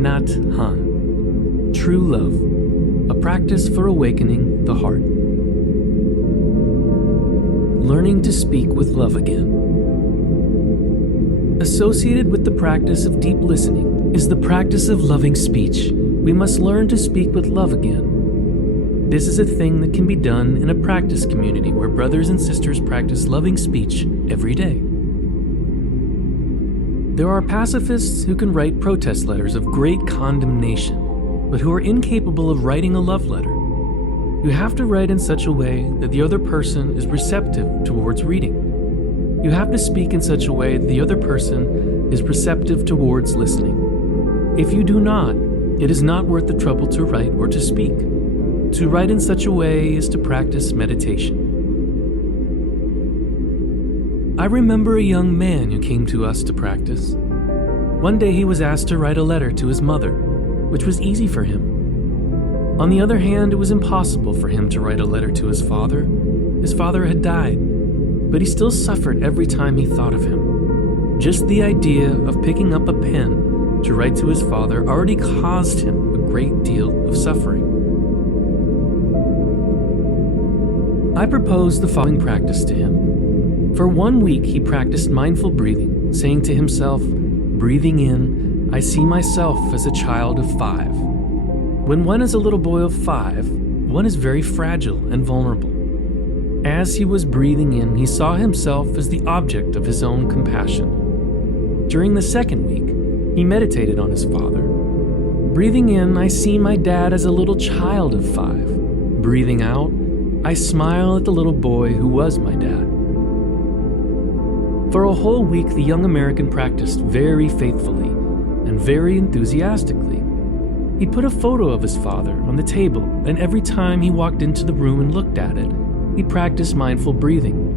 Nhat Hanh. True Love, a practice for awakening the heart. Learning to speak with love again. Associated with the practice of deep listening is the practice of loving speech. We must learn to speak with love again. This is a thing that can be done in a practice community where brothers and sisters practice loving speech every day. There are pacifists who can write protest letters of great condemnation, but who are incapable of writing a love letter. You have to write in such a way that the other person is receptive towards reading. You have to speak in such a way that the other person is receptive towards listening. If you do not, it is not worth the trouble to write or to speak. To write in such a way is to practice meditation. I remember a young man who came to us to practice. One day he was asked to write a letter to his mother, which was easy for him. On the other hand, it was impossible for him to write a letter to his father. His father had died, but he still suffered every time he thought of him. Just the idea of picking up a pen to write to his father already caused him a great deal of suffering. I proposed the following practice to him. For 1 week, he practiced mindful breathing, saying to himself, breathing in, I see myself as a child of 5. When one is a little boy of 5, one is very fragile and vulnerable. As he was breathing in, he saw himself as the object of his own compassion. During the 2nd week, he meditated on his father. Breathing in, I see my dad as a little child of 5. Breathing out, I smile at the little boy who was my dad. For a whole week, the young American practiced very faithfully and very enthusiastically. He put a photo of his father on the table, and every time he walked into the room and looked at it, he practiced mindful breathing.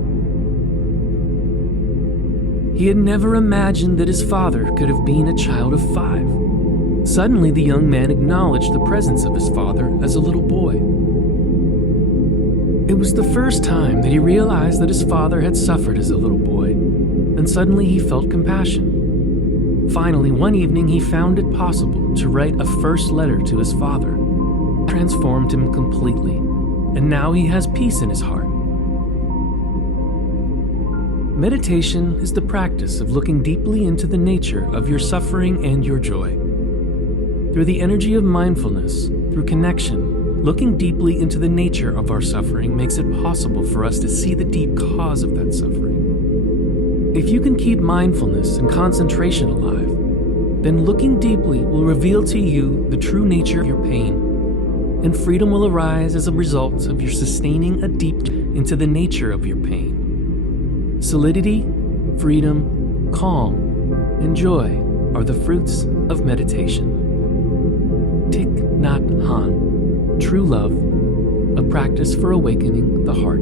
He had never imagined that his father could have been a child of 5. Suddenly, the young man acknowledged the presence of his father as a little boy. It was the first time that he realized that his father had suffered as a little boy, and suddenly he felt compassion. Finally, one evening he found it possible to write a first letter to his father. It transformed him completely, and now he has peace in his heart. Meditation is the practice of looking deeply into the nature of your suffering and your joy. Through the energy of mindfulness, through connection, looking deeply into the nature of our suffering makes it possible for us to see the deep cause of that suffering. If you can keep mindfulness and concentration alive, then looking deeply will reveal to you the true nature of your pain, and freedom will arise as a result of your sustaining a deep into the nature of your pain. Solidity, freedom, calm, and joy are the fruits of meditation. Thich Nhat Hanh, True Love, a practice for awakening the heart.